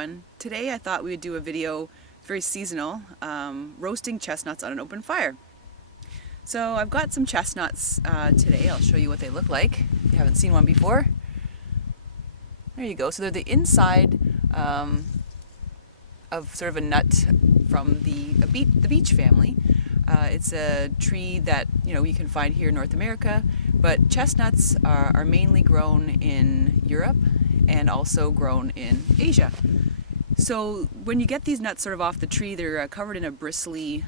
everyone. Today I thought we would do a video, very seasonal, roasting chestnuts on an open fire. So I've got some chestnuts today. I'll show you what they look like if you haven't seen one before. There you go. So they're the inside of sort of a nut from the beech family. It's a tree that you can find here in North America, but chestnuts are mainly grown in Europe and also grown in Asia. So when you get these nuts sort of off the tree, they're covered in a bristly,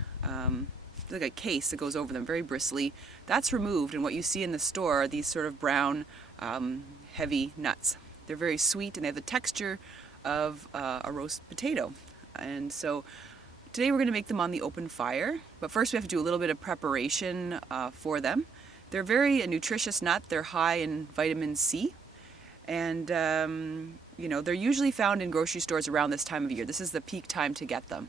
like a case that goes over them, very bristly. That's removed, and what you see in the store are these sort of brown, heavy nuts. They're very sweet and they have the texture of a roast potato. And so today we're going to make them on the open fire, but first we have to do a little bit of preparation for them. They're a nutritious nut. They're high in vitamin C, and they're usually found in grocery stores around this time of year. This is the peak time to get them.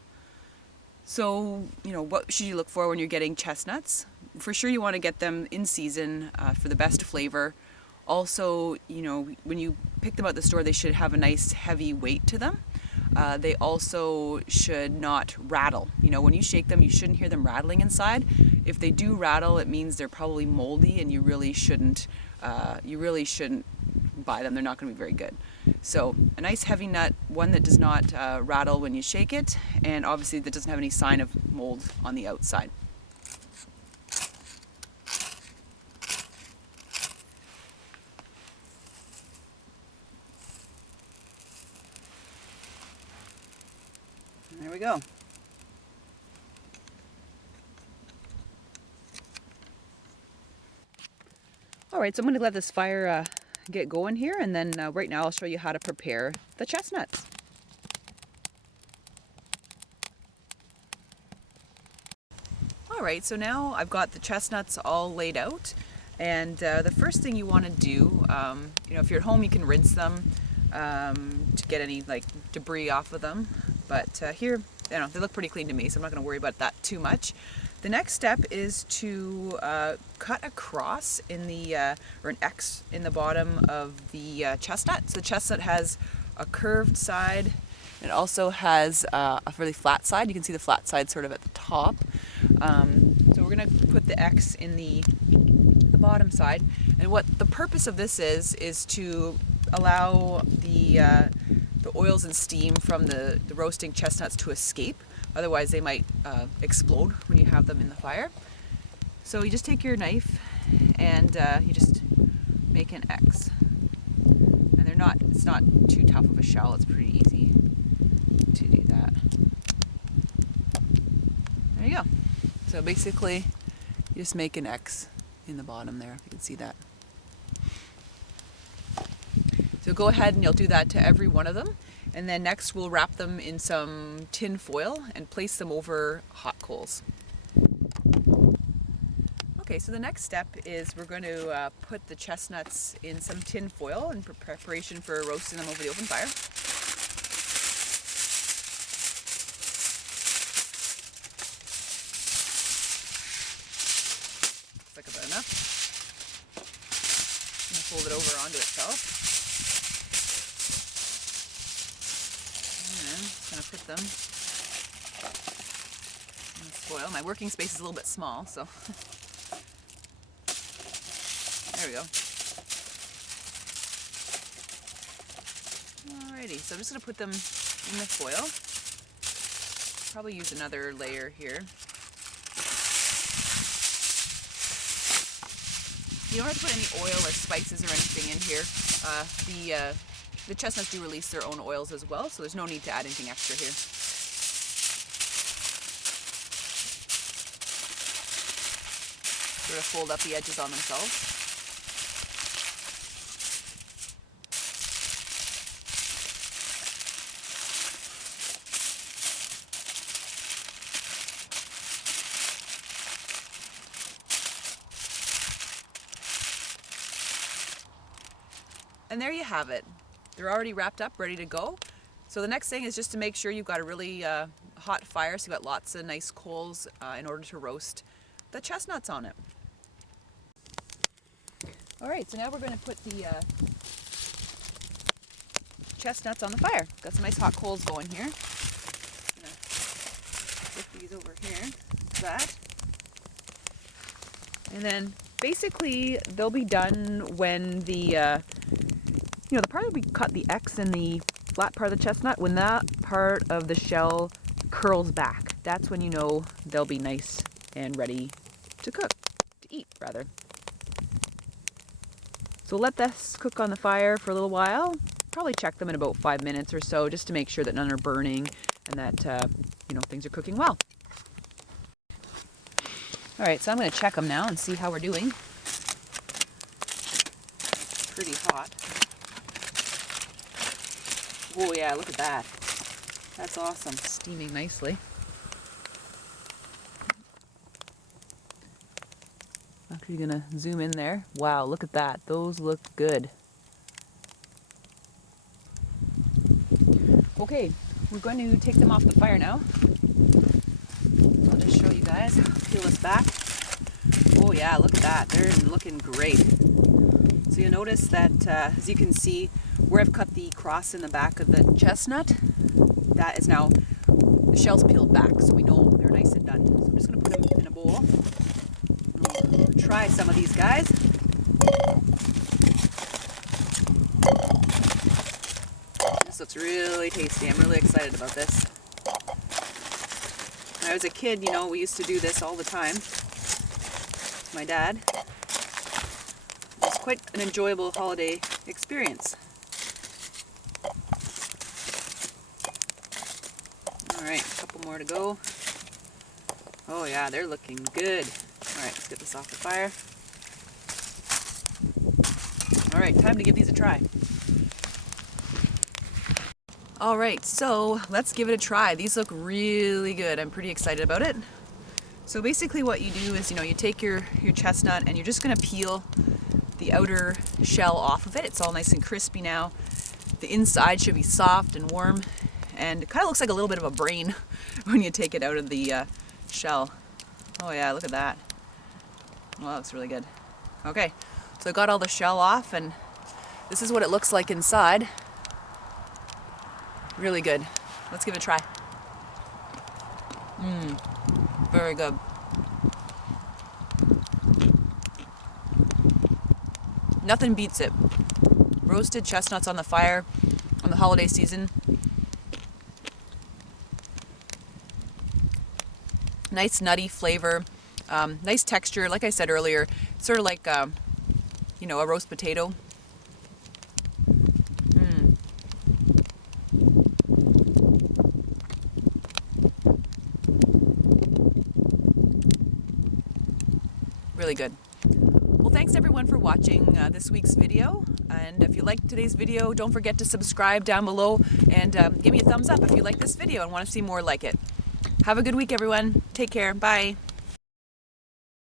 So, what should you look for when you're getting chestnuts? For sure you want to get them in season for the best flavor. Also, when you pick them out the store, they should have a nice heavy weight to them. They also should not rattle. When you shake them, you shouldn't hear them rattling inside. If they do rattle, it means they're probably moldy, and you really shouldn't buy them. They're not going to be very good. So a nice heavy nut, one that does not rattle when you shake it, and obviously that doesn't have any sign of mold on the outside. There we go. All right, so I'm going to let this fire get going here, and then right now I'll show you how to prepare the chestnuts. All right, so now I've got the chestnuts all laid out, and the first thing you want to do, if you're at home, you can rinse them to get any debris off of them. But here, they look pretty clean to me, so I'm not going to worry about that too much. The next step is to cut a cross or an X in the bottom of the chestnut. So the chestnut has a curved side. It also has a really flat side. You can see the flat side sort of at the top. So we're going to put the X in the bottom side. And what the purpose of this is to allow the oils and steam from the roasting chestnuts to escape. Otherwise they might explode when you have them in the fire. So you just take your knife and you just make an X. And it's not too tough of a shell. It's pretty easy to do that. There you go. So basically you just make an X in the bottom there, if you can see that. So go ahead and you'll do that to every one of them. And then next we'll wrap them in some tin foil and place them over hot coals. Okay, so the next step is we're going to put the chestnuts in some tin foil in preparation for roasting them over the open fire. Looks like about enough. I'm going to fold it over onto itself. I'm going to put them in the foil. My working space is a little bit small, so there we go. Alrighty, so I'm just going to put them in the foil. Probably use another layer here. You don't have to put any oil or spices or anything in here. The chestnuts do release their own oils as well, so there's no need to add anything extra here. Sort of fold up the edges on themselves. And there you have it. They're already wrapped up, ready to go. So the next thing is just to make sure you've got a really hot fire, so you've got lots of nice coals in order to roast the chestnuts on it. All right, so now we're going to put the chestnuts on the fire. Got some nice hot coals going here. Gonna put these over here, that. And then basically they'll be done when the the part that we cut the X in the flat part of the chestnut, when that part of the shell curls back, that's when you know they'll be nice and ready to cook, to eat rather. So let this cook on the fire for a little while. Probably check them in about 5 minutes or so, just to make sure that none are burning and that things are cooking well. All right, so I'm going to check them now and see how we're doing. Pretty hot. Oh yeah, look at that. That's awesome. Steaming nicely. Actually gonna zoom in there. Wow, look at that. Those look good. Okay, we're going to take them off the fire now. I'll just show you guys. Peel this back. Oh yeah, look at that. They're looking great. So you'll notice that, as you can see, where I've cut the cross in the back of the chestnut, that is now, the shell's peeled back, so we know they're nice and done. So I'm just going to put them in a bowl. We'll try some of these guys. This looks really tasty. I'm really excited about this. When I was a kid, we used to do this all the time. My dad. It was quite an enjoyable holiday experience. All right, a couple more to go. Oh yeah, they're looking good. All right, let's get this off the fire. All right, time to give these a try. All right, so let's give it a try. These look really good. I'm pretty excited about it. So basically what you do is, you take your chestnut and you're just gonna peel the outer shell off of it. It's all nice and crispy now. The inside should be soft and warm, and it kind of looks like a little bit of a brain when you take it out of the shell. Oh yeah, look at that. Well, that looks really good. Okay, so I got all the shell off, and this is what it looks like inside. Really good. Let's give it a try. Very good. Nothing beats it. Roasted chestnuts on the fire on the holiday season. Nice nutty flavor. Nice texture. Like I said earlier, sort of like a roast potato. Really good. Well, thanks everyone for watching this week's video. And if you liked today's video, don't forget to subscribe down below and give me a thumbs up if you like this video and want to see more like it. Have a good week, everyone. Take care. Bye.